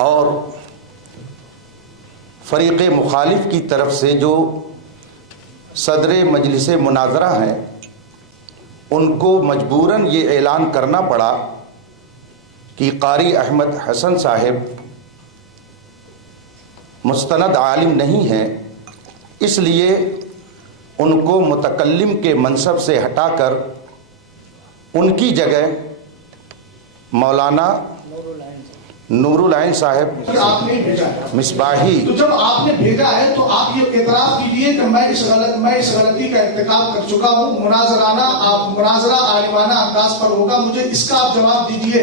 اور فریق مخالف کی طرف سے جو صدر مجلس مناظرہ ہیں ان کو مجبوراً یہ اعلان کرنا پڑا کہ قاری احمد حسن صاحب مستند عالم نہیں ہیں، اس لیے ان کو متکلم کے منصب سے ہٹا کر ان کی جگہ مولانا نور العین صاحب مصباحی۔ تو جب آپ نے بھیجا ہے تو آپ یہ اعتراف کیجئے کہ میں اس غلطی کا ارتکاب کر چکا ہوں، مناظرہ عالمانہ انداز پر ہوگا، مجھے اس کا آپ جواب دیجئے۔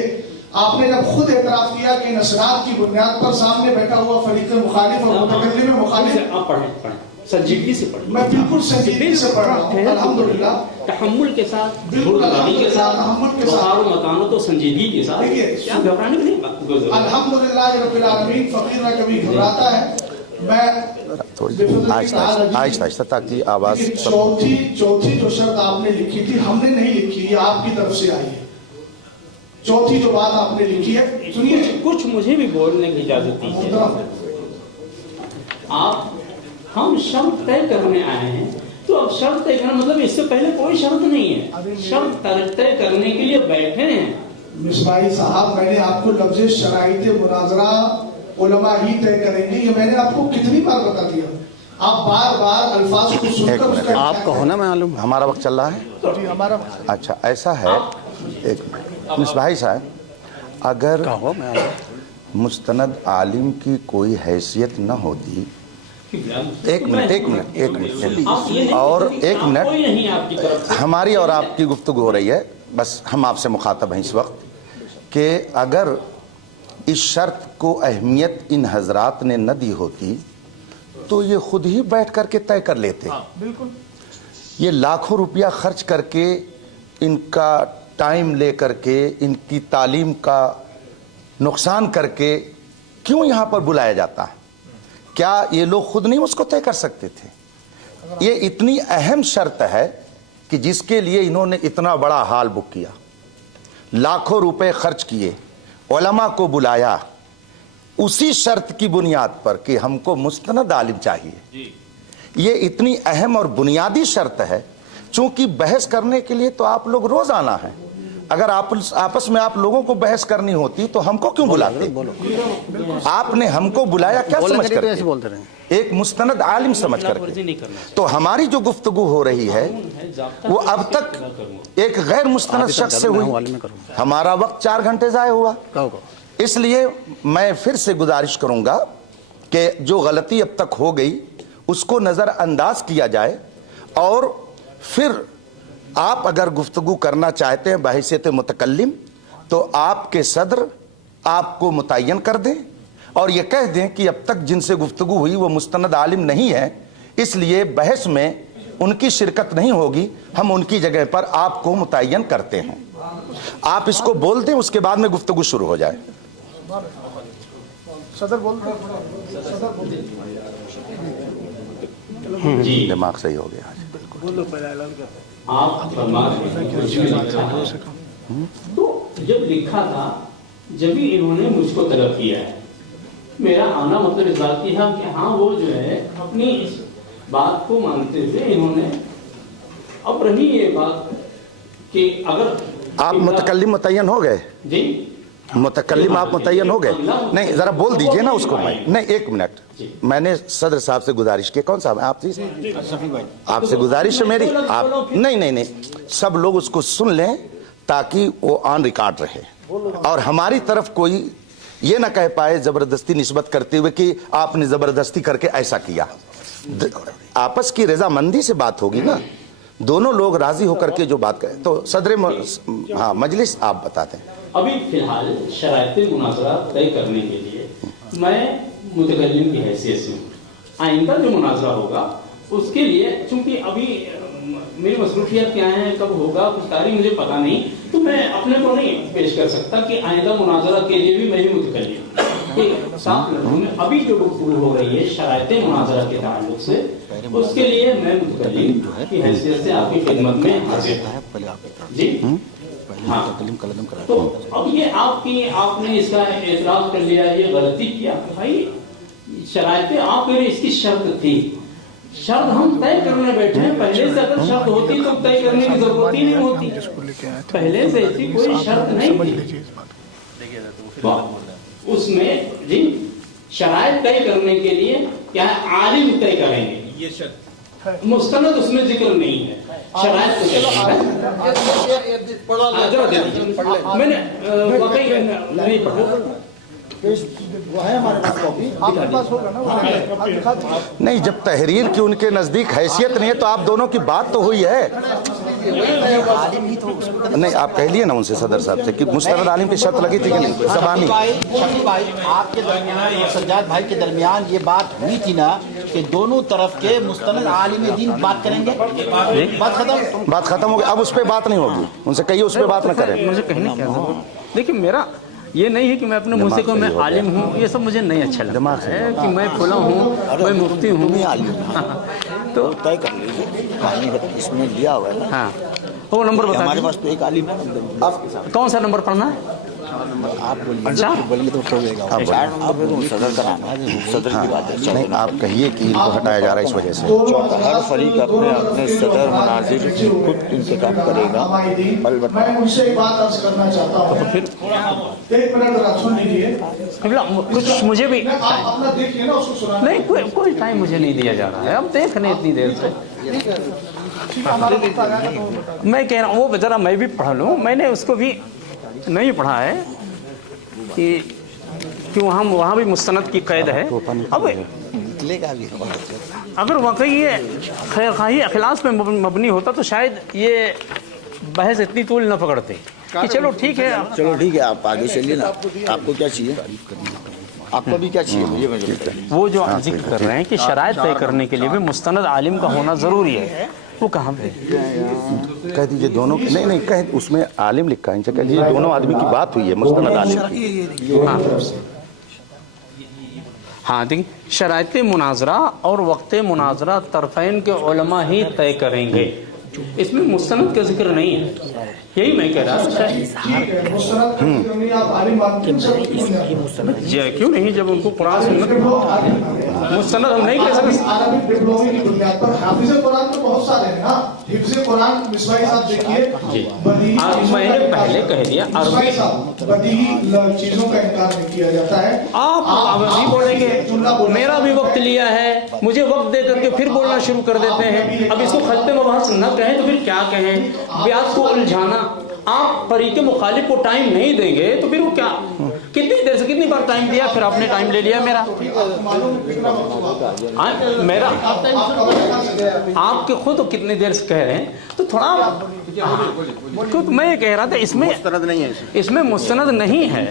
آپ نے جب خود اعتراف کیا کہ نصرات کی بنیاد پر سامنے بیٹھا ہوا فریق مخالف اور متکلم مخالف، آپ پڑھیں سنجیدگی سے پڑھیں۔ میں بالکل سنجیدگی سے پڑھ رہا ہوں، الحمدللہ تحمل کے ساتھ، بالکل کے ساتھ، تحمل کے ساتھ، وقار و متانت و سنجیدگی کے ساتھ، کیا گھبرانے کی نہیں؟ الحمدللہ رب العالمین، فقیر نہ کبھی گھبراتا ہے۔ میں آہستہ تاکہ آواز چوتھی جو شرط آپ نے لکھی تھی ہم نے نہیں لکھی، یہ آپ کی طرف سے آئی ہے۔ چوتھی جو بات آپ نے لکھی ہے، سنیے، کچھ مجھے بھی بولنے کی اجازت دیجیے۔ ہم شرط طے کرنے آئے ہیں، تو اب شرط طے کرنا مطلب اس سے پہلے کوئی شرط نہیں ہے، شرط طے کرنے کے لیے بیٹھے ہیں۔ مصباحی صاحب، میں نے آپ کو لفظ شرائط مناظرہ علماء ہی طے کریں گے، یہ میں نے آپ کو کتنی بار بتا دیا، آپ بار بار الفاظ کو سن کر آپ کو ہونا معلوم، ہمارا وقت چل رہا ہے۔ اچھا ایسا ہے، ایک منٹ مصباحی صاحب، اگر مستند عالم کی کوئی حیثیت نہ ہوتی، ایک منٹ اور ایک منٹ، ہماری اور آپ کی گفتگو ہو رہی ہے، بس ہم آپ سے مخاطب ہیں اس وقت، کہ اگر اس شرط کو اہمیت ان حضرات نے نہ دی ہوتی تو یہ خود ہی بیٹھ کر کے طے کر لیتے۔ یہ لاکھوں روپیہ خرچ کر کے، ان کا ٹائم لے کر کے، ان کی تعلیم کا نقصان کر کے کیوں یہاں پر بلایا جاتا ہے؟ کیا یہ لوگ خود نہیں اس کو طے کر سکتے تھے؟ یہ اتنی اہم شرط ہے کہ جس کے لیے انہوں نے اتنا بڑا ہال بک کیا، لاکھوں روپے خرچ کیے، علماء کو بلایا، اسی شرط کی بنیاد پر کہ ہم کو مستند عالم چاہیے۔ یہ اتنی اہم اور بنیادی شرط ہے، چونکہ بحث کرنے کے لیے تو آپ لوگ روز آنا ہے، اگر آپس میں آپ لوگوں کو بحث کرنی ہوتی تو ہم کو کیوں بلاتے؟ آپ نے ہم کو بلایا کیا سمجھ کر کے؟ ایک مستند عالم سمجھ کر کے۔ تو ہماری جو گفتگو ہو رہی ہے وہ اب تک ایک غیر مستند شخص سے ہوئی، ہمارا وقت 4 گھنٹے ضائع ہوا۔ اس لیے میں پھر سے گزارش کروں گا کہ جو غلطی اب تک ہو گئی اس کو نظر انداز کیا جائے، اور پھر آپ اگر گفتگو کرنا چاہتے ہیں بحیثیت متکلم تو آپ کے صدر آپ کو متعین کر دیں اور یہ کہہ دیں کہ اب تک جن سے گفتگو ہوئی وہ مستند عالم نہیں ہے، اس لیے بحث میں ان کی شرکت نہیں ہوگی، ہم ان کی جگہ پر آپ کو متعین کرتے ہیں۔ آپ اس کو بول دیں، اس کے بعد میں گفتگو شروع ہو جائے۔ صدر بول جی دماغ صحیح ہو گیا۔ آپ تو جب لکھا تھا، جب ہی انہوں نے مجھ کو طلب کیا ہے، میرا آنا مطلب اس بات کی تھا کہ ہاں وہ جو ہے اپنی اس بات کو مانتے ہوئے انہوں نے، اب رہی یہ بات کہ اگر آپ متکلم متعین ہو گئے؟ جی متکلم آپ متعین ہو گئے؟ نہیں ذرا بول دیجئے نا اس کو۔ نہیں ایک منٹ، میں نے صدر صاحب سے گزارش کی، کون صاحب آپ آپ سے گزارش ہے میری، آپ نہیں سب لوگ اس کو سن لیں تاکہ وہ آن ریکارڈ رہے، اور ہماری طرف کوئی یہ نہ کہہ پائے زبردستی نسبت کرتے ہوئے کہ آپ نے زبردستی کر کے ایسا کیا۔ آپس کی رضامندی سے بات ہوگی نا، دونوں لوگ راضی ہو کر کے جو بات کریں۔ تو صدر مجلس آپ بتاتے ہیں۔ ابھی فی الحال شرائط مناظرہ طے کرنے کے لیے میں متکلم کی حیثیت سے ہوں، آئندہ جو مناظرہ ہوگا اس کے لیے چونکہ ابھی میری مصروفیات کیا ہیں، کب ہوگا کچھ تاریخ مجھے پتہ نہیں، تو میں اپنے کو نہیں پیش کر سکتا کہ آئندہ مناظرہ کے لیے بھی میں ہی متکلم ساتھ لڑوں میں۔ ابھی جو گفتگو ہو رہی ہے شرائط مناظرہ کے تعلق سے، اس کے لیے میں متکلم کی حیثیت سے آپ کی خدمت میں حاضر ہوں۔ جی हाँ। तो अब ये आपने इसका एतराज कर लिया, ये गलती किया भाई, शरायतें आप कह रहे इसकी शर्त थी, शर्त हम तय करने बैठे हैं, पहले से अगर शर्त होती तो तय करने की जरूरत ही नहीं होती, पहले से ऐसी कोई शर्त नहीं थी। तो उसमें जी शरायत तय करने के लिए क्या है, आलिम तय करेंगे, ये शर्त, मुस्तनद उसमें जिक्र नहीं है, शरायत मैंने नहीं पढ़ा, नहीं, जब तहरीर की उनके नजदीक हैसियत नहीं है तो आप दोनों की बात तो हुई है। नहीं, आप कह लिए ना उनसे सदर साहब से कि मुस्तनद आलिम की शर्त लगी थी कि नहीं, ज़बानी। शफी भाई आपके दरमियान और सज्जाद भाई के दरमियान ये बात हुई थी ना कि दोनों तरफ के मुस्तनद आलिम दीन बात करेंगे, बात खत्म हो गई, अब उस पर बात नहीं होगी, उनसे कहिए उस पर बात ना करें। मुझे कहने क्या जरूरत, देखिए मेरा ये नहीं है कि मैं अपने मुंह से कहूं मैं आलिम हूँ, ये सब मुझे नहीं अच्छा लगता है कि मैं फुला हूँ, मैं मुफ्ती हूँ, तो तय कर लीजिए, इसमें लिया हुआ है ना। हाँ, वो नंबर बता, हमारे पास तो एक आलिम है, कौन सा नंबर पढ़ना है? आप बोलिए तो हो जाएगा, सदर का नाम है, सदर की बात है। नहीं, आप कहिए कि इनको हटाया जा रहा है इस वजह से। हर फरीक अपने अपने सदर मुनाजिर खुद इंतखाब करेगा। मैं उनसे एक बात अर्ज करना चाहता हूँ, तो फिर एक मिनट सुन लीजिए, कुछ मुझे भी आप अपना देखिए ना, उसको सुना नहीं, कोई टाइम मुझे नहीं दिया जा रहा है, अब देख रहे इतनी देर से, मैं कह रहा हूँ वो जरा मैं भी पढ़ लूँ, मैंने उसको भी नहीं पढ़ा है कि वहाँ भी मुस्तनद की कैद है। अब अगर वाकई ये खैर खाही अखलास पे मबनी होता तो शायद ये बहस इतनी तूल न पकड़ते कि चलो ठीक है, आप आगे चलिए ना, आपको क्या चाहिए, आपको भी क्या चाहिए मुझे वो जो जिक्र कर रहे हैं कि शरायत तय करने के लिए भी मुस्तनद आलिम का होना जरूरी है, वो कहाँ पे कह दीजिए दोनों, नहीं कह, उसमें आलिम लिखा है, कह दीजिए दोनों आदमी की बात हुई है मुस्तनद आलिम की। हाँ देखिए, शरायत मुनाजरा और वक्त मुनाजरा तरफ़ैन के उलमा ही तय करेंगे, इसमें मुस्तनद का जिक्र नहीं है, यही मैं कह रहा था। क्यों नहीं, जब उनको कुरान सुन्नत मुस्तनद हम नहीं कह सकते। अरबिक डिप्लोमे की बुनियाद पर हाफिज़ कुरान तो बहुत सारे हैं ना, हिफ्ज़ कुरान मिसबाही साहब देखिए, मैंने पहले कह दिया मिसबाही साहब बदीही चीजों का इनकार नहीं किया जाता है। आप अभी बोलेंगे मेरा भी वक्त लिया है, मुझे वक्त दे करके फिर बोलना शुरू कर देते हैं, अब इसको खत्ते मबहस न कहें तो फिर क्या कहें, ब्याज को उलझाना, आप फरीके मुखालिफ को टाइम नहीं देंगे तो फिर वो क्या, कितनी देर से कितनी बार टाइम दिया, फिर आपने टाइम ले लिया मेरा, आपके खुद कितनी देर से कह रहे हैं, तो थोड़ा खुद मैं ये कह रहा था इसमें मुस्तनद नहीं है, इसमें मुस्तनद नहीं है,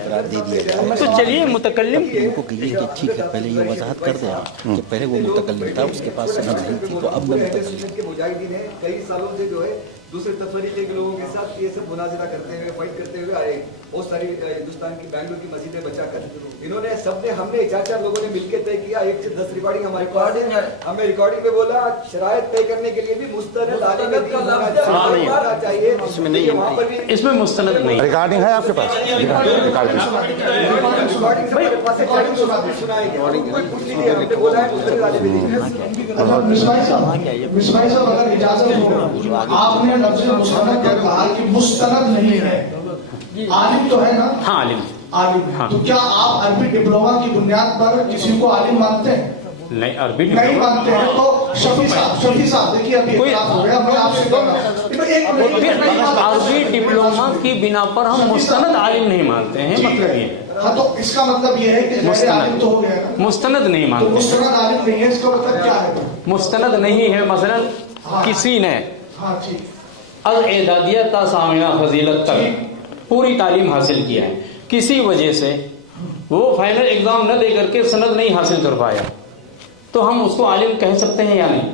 तो चलिए मुतकल्लिम को कहिए कि ठीक है, पहले ये वजाहत कर दे कि पहले वो मुतकल्लिम था, उसके पास सनद नहीं थी, तो अब मैं मुतकल्लिम कई सालों से जो है दूसरे तफरीके के लोगों के साथ ये सब मुनाजिरा करते हुए, फाइट करते हुए आए, बहुत सारी हिंदुस्तान की बैंगलोर की मस्जिदें बचाकर इन्होंने सबने, हमने 4 लोगों ने मिलकर तय किया, 1 से 10 रिकॉर्डिंग हमारे पास है, हमें रिकॉर्डिंग में बोला शरायत तय करने के लिए भी मुस्तनद आलिम चाहिए, इसमें नहीं, वहाँ पर भी इसमें मुस्तनद नहीं, रिकॉर्डिंग है आपके पास, मिसबाही साहब अगर इजाजत हो, आपने लफ्ज़ मुस्तनद जब कहा कि मुस्तनद नहीं है, आलिम तो है ना, हाँ आलिम, हाँ। तो क्या आप अरबी डिप्लोमा की बुनियाद पर किसी को आलिम मानते हैं? नहीं, अरबी नहीं मानते हैं, तो शफी साहब देखिए अभी इख्तिलाफ हो गया, मैं आपसे कह रहा हूं, अरबी डिप्लोमा की बिना पर हम मुस्तनद आलिम नहीं मानते हैं, मतलब ये, हाँ, तो इसका मतलब ये है कि आलिम तो हो गया ना, मुस्तनद नहीं तो मानते, मुस्तनद आलिम नहीं है, इसका मतलब क्या है? मुस्तनद नहीं है, मसलन किसी ने अल-एदादिया ता सामिना फजीलत तक पूरी तालीम हासिल किया है, किसी वजह से वो फाइनल एग्जाम न दे करके सनद नहीं हासिल कर पाया, तो हम उसको आलिम कह सकते हैं या नहीं?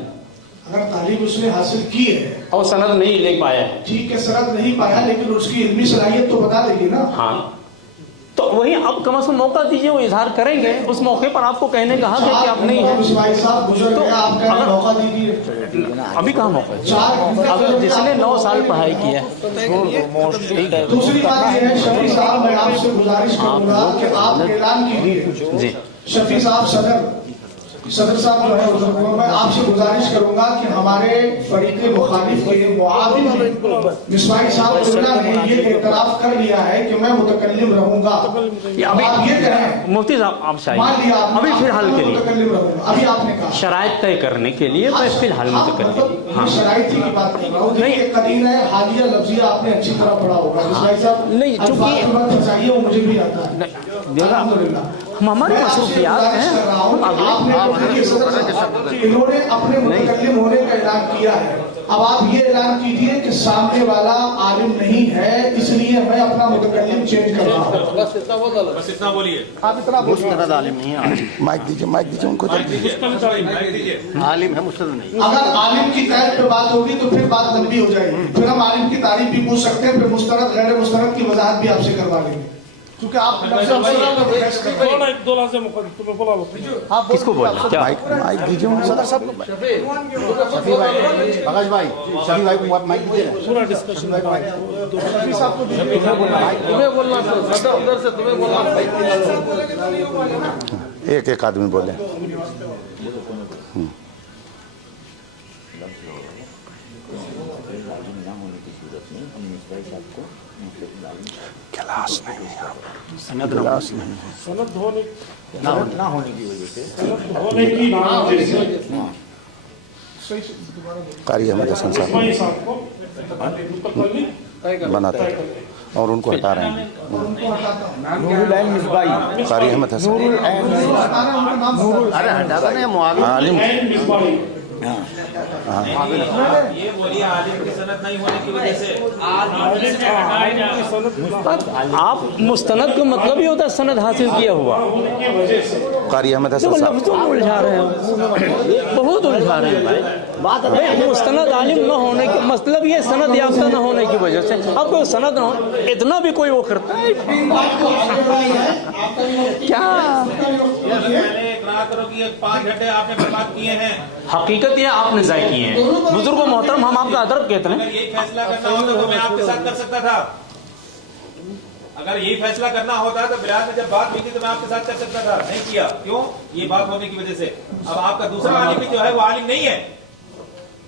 अगर तालीम उसने हासिल की है और सनद नहीं ले पाया है, ठीक है, सनद नहीं पाया, लेकिन उसकी इल्मी सलाहियत तो बता देगी ना। हाँ, तो वही अब कम से कम मौका दीजिए, वो इजहार करेंगे, उस मौके पर आपको कहने का हक है कि आप नहीं है। भाई साहब गुजर गया, आप कह रहे हैं मौका दीजिए, अभी कहाँ मौका है? अगर जिसने 9 साल पढ़ाई की है। दूसरी बात यह है शफी साहब, मैं आपसे गुजारिश करूंगा कि आप ऐलान कीजिए जी। शफी साहब सदर साहब जो है, मैं आपसे गुजारिश करूंगा कि हमारे फरीक़े मुखालिफ के मुआविन मिसबाही साहब ने ये एतराफ कर लिया है कि मैं मुतकल्लिम रहूंगा। आप ये कहें मुफ्ती साहब, आप मान लिया अभी फिलहाल के लिए मुतकल्लिम रहूंगा, अभी आपने कहा शराइत तय करने के लिए मैं फिलहाल मुतकल्लिम। हाँ, शराइत की बात कर रहा हूँ। नहीं, कदीर है हालिया लफ्जिया आपने अच्छी तरह पढ़ा होगा मिसबाही साहब। नहीं, चूंकि चाहिए वो मुझे भी आता है। हम हमारे मसरूफियात हैं, इन्होंने अपने मुतकल्लिम होने का ऐलान किया है। अब आप ये ऐलान कीजिए कि सामने वाला आलिम नहीं है, इसलिए मैं अपना मुतकल्लिम चेंज कर रहा हूँ। बस इतना बोलिए। आप इतना मुस्तनद आलिम नहीं है। माइक दीजिए उनको। आलिम है, मुस्तनद नहीं। अगर आलिम की कैद पे बात होगी तो फिर बात लंबी हो जाएगी, फिर हम आलिम की तारीफ भी पूछ सकते हैं, फिर मुस्तनद गैर मुस्तनद की वजाहत भी आपसे करवा लेंगे, क्योंकि आप किसको बोल माइक दीजिए सदर साहब को, शफी भाई, प्रकाश भाई, शफी भाई को माइक दीजिए। पूरा डिस्कशन शफी साहब को दीजिए, तुम्हें बोलना सर, उधर से तुम्हें बोलना। एक आदमी बोले। क्लास नहीं है, सनद ना होने की वजह से कारी अहमद हसन साहब बनाते हैं और उनको हटा रहे हैं। कारी अहमद हसन आलिम। ये बोलिए आलिम की सनद नहीं होने की वजह से आप मुस्तनद का मतलब ही होता है सनद हासिल किया हुआ। कारी अहमद हसन साहब लफ्जों में उलझा रहे हैं, बहुत उलझा रहे हैं भाई। मुस्तनद आलिम न होने के मतलब ये सनद याफ्ता न होने की वजह से। अब कोई सनद न हो, इतना भी कोई वो करता है क्या? पहले इकरार करो कि 5 घंटे आपने बर्बाद किए हैं। हकीकत ये आपने ज़ाय किए हैं। बुजुर्गों मोहतरम, हम आपका अदब कहते हैं। अगर यही फैसला करना होता तो मैं आपके साथ कर सकता था। अगर यही फैसला करना होता तो बिलाल में जब बात हुई थी तो मैं आपके साथ कर सकता था, नहीं किया। क्यों? ये बात होने की वजह से। अब आपका दूसरा आलिम भी जो है वो आलिम नहीं है।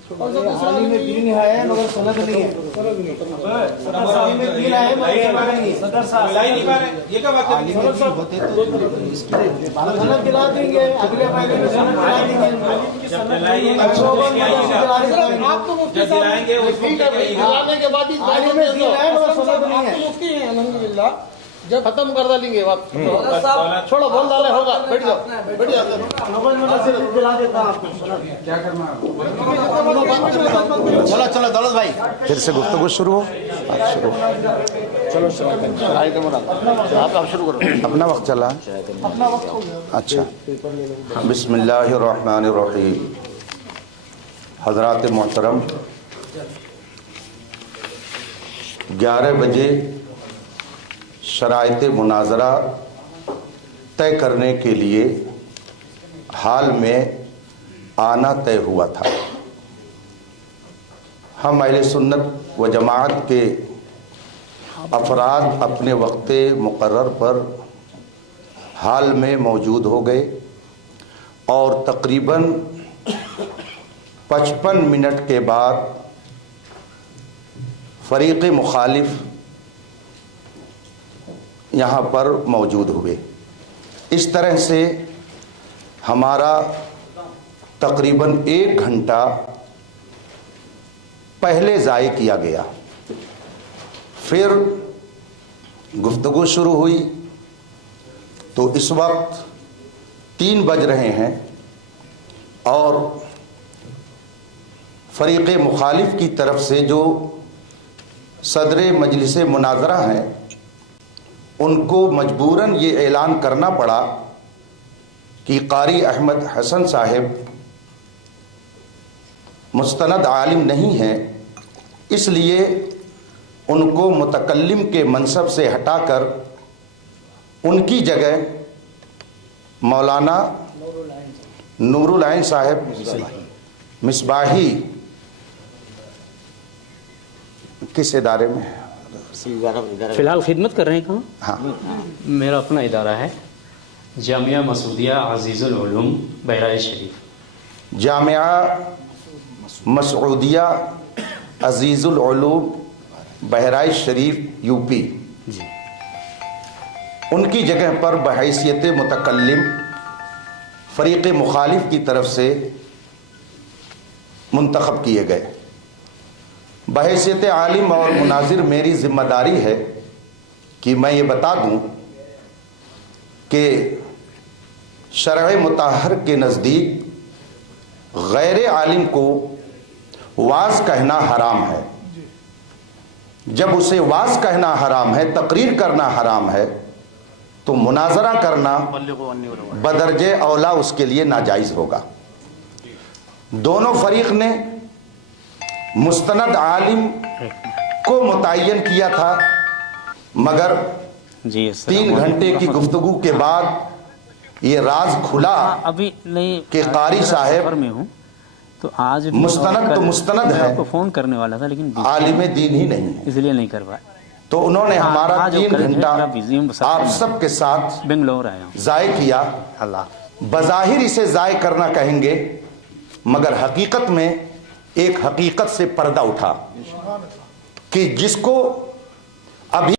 आलिम में दीन है मगर सनद नहीं है। आलिम में दीन है मगर सनद नहीं है। सदर साहब नहीं पा रहे, ये क्या बात है? सनद दिला देंगे, अगले महीने में सनद दिला देंगे। जब दिलाएंगे आप तो मुफ्ती जब दिलाएंगे उसको दिलाने के बाद आलिम में दीन है मगर सनद नहीं है। मुफ्ती है अल्हम्दुलिल्लाह, जब खत्म कर डालेंगे बात। छोड़ो, बोल डाले होगा, बैठ जाओ, बैठ जाते दिला देता आपको क्या करना। चलो दौलत भाई, फिर से गुफ्तगू शुरू हो। आप शुरू आप शुरू करो। अपना वक्त चला है। अपना वक्त हो गया। अच्छा, बिस्मिल्लाहिर्रहमानिर्रहीम। हज़रात मोहतरम, 11 बजे शराइत मुनाजरा तय करने के लिए हाल में आना तय हुआ था। हम अहले सुन्नत व जमात के अफराद अपने वक्त मुकर्रर पर हाल में मौजूद हो गए और तकरीबन 55 मिनट के बाद फरीक़ मुखालिफ यहाँ पर मौजूद हुए। इस तरह से हमारा तकरीबन 1 घंटा पहले ज़ाय किया गया। फिर गुफ्तगू शुरू हुई तो इस वक्त 3 बज रहे हैं और फरीक़ मुखालिफ की तरफ से जो सदर मजलिस मुनाजरा हैं उनको मजबूरन ये ऐलान करना पड़ा कि कारी अहमद हसन साहिब मुस्तनद आलिम नहीं हैं, इसलिए उनको मुतकल्लिम के मनसब से हटाकर उनकी जगह मौलाना नूरुल आइन साहब मिसबाही किस इदारे में? फिलहाल खिदमत कर रहे हैं कहाँ? हाँ, मेरा अपना इदारा है जामिया मसूदिया अजीज़ुल उलूम बहराइच शरीफ। जामिया मसूदिया अजीज़ुल उलूम बहराइच शरीफ यूपी। उनकी जगह पर बहैसियत मुतकल्लिम फरीक़ मुखालिफ की तरफ से मुंतखब किए गए। बहैसियत आलिम और मुनाजिर मेरी जिम्मेदारी है कि मैं ये बता दूं कि शरअ मुताहर के नज़दीक गैर आलिम को वाज कहना हराम है। जब उसे वाज कहना हराम है, तकरीर करना हराम है, तो मुनाजरा करना बदरजे औला उसके लिए नाजायज़ होगा। दोनों फरीक ने मुस्तनद आलिम को मुतय्यन किया था, मगर 3 घंटे की गुफ्तगू के बाद ये राज खुला अभी नहीं कि कारी साहब में हूँ तो आज मुस्तनद तो मुस्तनद है, आपको फोन करने वाला था लेकिन आलिम दीन ही नहीं है, इसलिए नहीं कर पाया। तो उन्होंने हमारा आज 3 घंटा आप सब सबके साथ बेंगलोर आया हूँ। ज़ाय किया। बज़ाहिर इसे ज़ाय करना कहेंगे, मगर हकीकत में एक हकीकत से पर्दा उठा कि जिसको अभी